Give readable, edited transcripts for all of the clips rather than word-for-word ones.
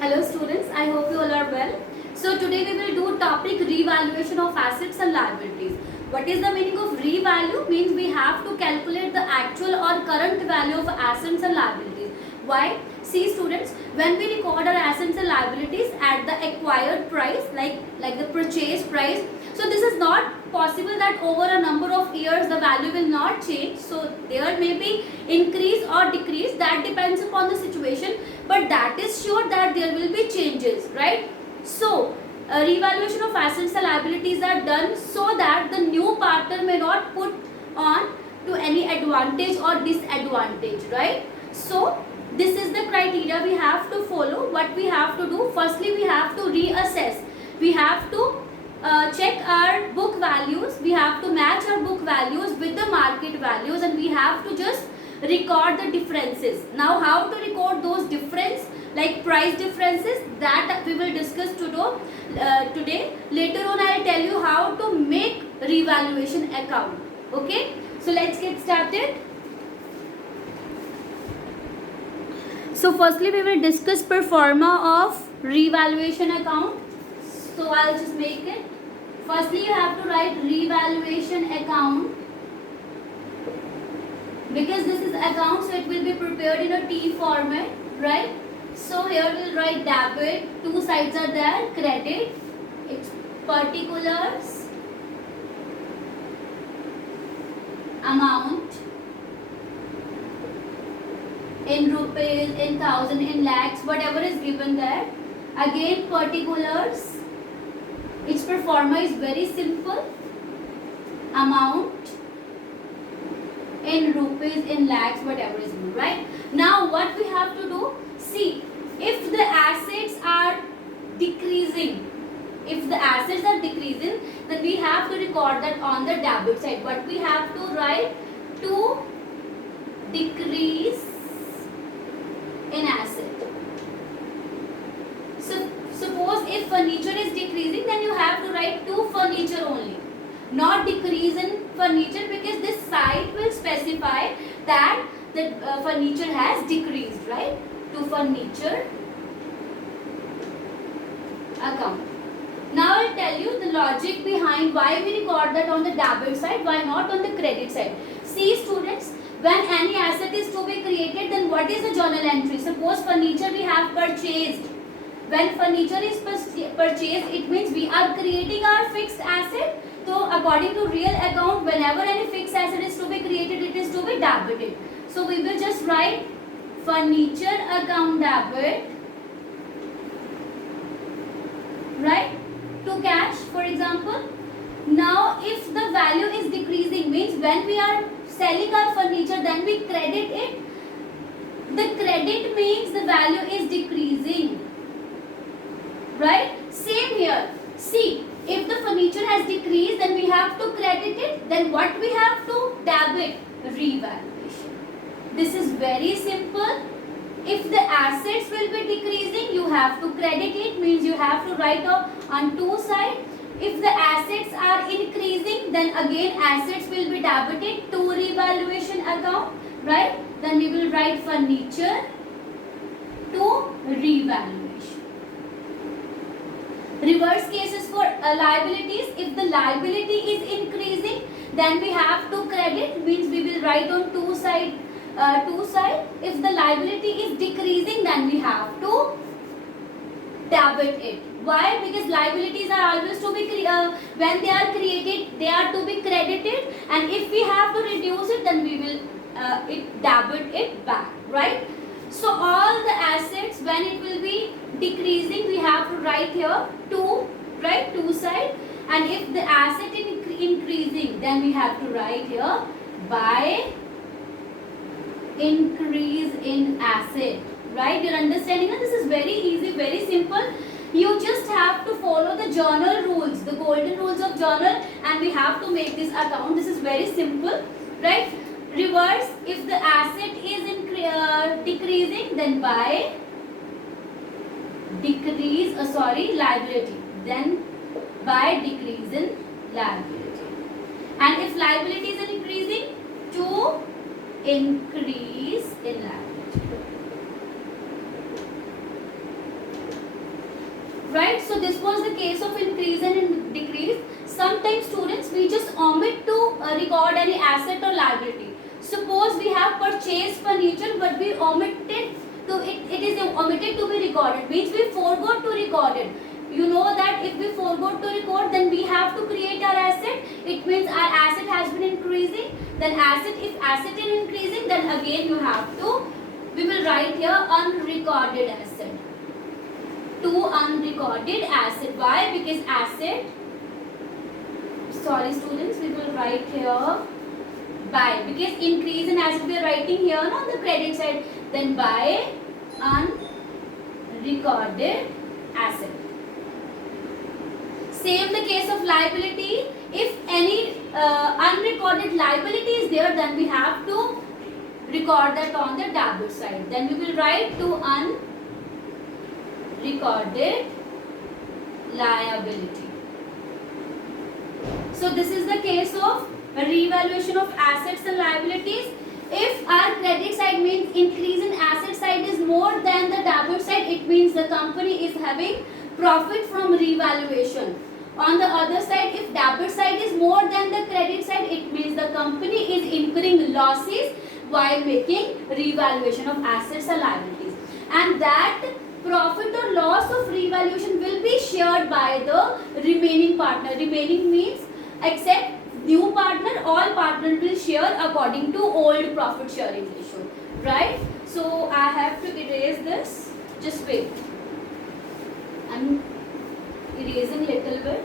Hello students, I hope you all are well. So today we will do topic revaluation of assets and liabilities. What is the meaning of revalue? Means we have to calculate the actual or current value of assets and liabilities. Why? See students, when we record our assets and liabilities at the acquired price, like the purchase price, so this is not possible that over a number of years the value will not change. So there may be increase or decrease, that depends upon the situation, but that is sure that there will be changes, right? So revaluation of assets and liabilities are done so that the new partner may not put on to any advantage or disadvantage, right? So this is the criteria we have to follow. What we have to do, firstly we have to reassess, we have to check our book values, we have to match our book values with the market values, and we have to just record the differences. Now how to record those difference, like price differences, that we will discuss today. Later on I will tell you how to make revaluation account. Okay, so let's get started. So firstly we will discuss pro forma of revaluation account. So I'll just make it. Firstly you have to write revaluation account, because this is account, so it will be prepared in a T format, right? So here we'll write debit, two sides are there, credit, it's particulars, amount, in rupees, in thousand, in lakhs, whatever is given there. Again particulars, its pro forma is very simple, amount, in rupees, in lakhs, whatever is given, right? Now what we have to do, see, if the assets are decreasing, then we have to record that on the debit side. But we have to write to decrease in asset. So suppose if furniture is decreasing, then you have to write to furniture only, not decrease in furniture, because this side will specify that the furniture has decreased, right? To furniture account. Now I'll tell you the logic behind why we record that on the debit side, why not on the credit side. See students, when any asset is to be created, then what is the journal entry? Suppose furniture we have purchased. When furniture is purchased, it means we are creating our fixed asset. So according to real account, whenever any fixed asset is to be created, it is to be debited. So we will just write furniture account debit, right, to cash, for example. Now if the value is decreasing, means when we are selling our furniture, then we credit it. The credit means the value is decreasing, right? Same here. See, if the furniture has decreased, then we have to credit it. Then what we have to debit? Revaluation. This is very simple. If the assets will be decreasing, you have to credit it, means you have to write on two sides. If the assets are increasing, then again assets will be debited to revaluation account, right? Then we will write furniture to revaluation. Reverse cases for liabilities. If the liability is increasing, then we have to credit, means we will write on two side. If the liability is decreasing, then we have to debit it. Why? Because liabilities are always to be when they are created, they are to be credited, and if we have to reduce it, then we will debit it back, right? So all the assets, when it will be decreasing, we have to write here two, right, two side, and if the asset is increasing, then we have to write here by increase in asset, right? You're understanding that this is very easy, very simple. You just have to follow the journal rules, the golden rules of journal, and we have to make this account. This is very simple, right? Reverse, if the asset is decreasing, then by decrease, liability, then by decrease in liability. And if liability is increasing, to increase in liability. So this was the case of increase and decrease. Sometimes students, we just omit to record any asset or liability. Suppose we have purchased furniture but we omitted to it is omitted to be recorded, means we forgot to record it. You know that if we forgot to record, then we have to create our asset. It means our asset has been increasing. Then asset, if asset is increasing, then again you have to, we will write here unrecorded asset. To unrecorded asset. Why? Because asset, sorry students, we will write here by, because increase in asset we are writing here on the credit side, then by unrecorded asset. Same the case of liability. If any unrecorded liability is there, then we have to record that on the debit side. Then we will write to unrecorded liability. So this is the case of revaluation of assets and liabilities. If our credit side means increase in asset side is more than the debit side, it means the company is having profit from revaluation. On the other side, if debit side is more than the credit side, it means the company is incurring losses while making revaluation of assets and liabilities. And that profit or loss of revaluation will be shared by the remaining partner. Remaining means except new partner, all partners will share according to old profit sharing ratio. Right? So I have to erase this. Just wait. I'm erasing little bit.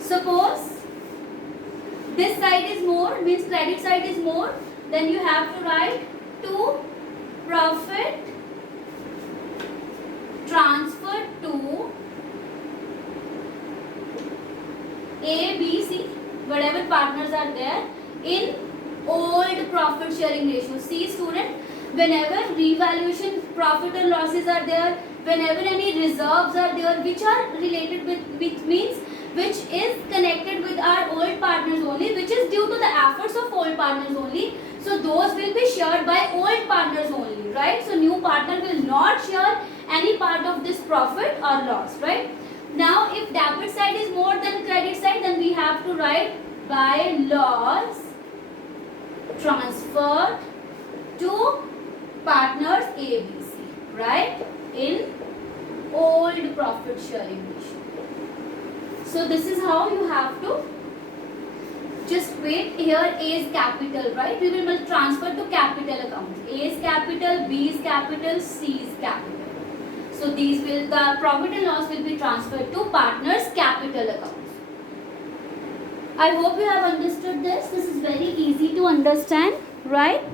Suppose this side is more, means credit side is more, then you have to write to profit transfer to A, B, C, whatever partners are there in old profit sharing ratio. See student, whenever revaluation profit or losses are there, whenever any reserves are there which are related with, which means which is connected with our old partners only, which is due to the efforts of old partners only, so those will be shared by old partners only, right? So new partner will not share any part of this profit or loss, right? Now if debit side is more than credit side, then we have to write by loss transferred to partners A, B, C, right? In old profit sharing ratio. So this is how you have to, just wait, here A is capital, right? We will transfer to capital accounts. A is capital, B is capital, C is capital. So these will, the profit and loss will be transferred to partners' capital accounts. I hope you have understood this. This is very easy to understand, right?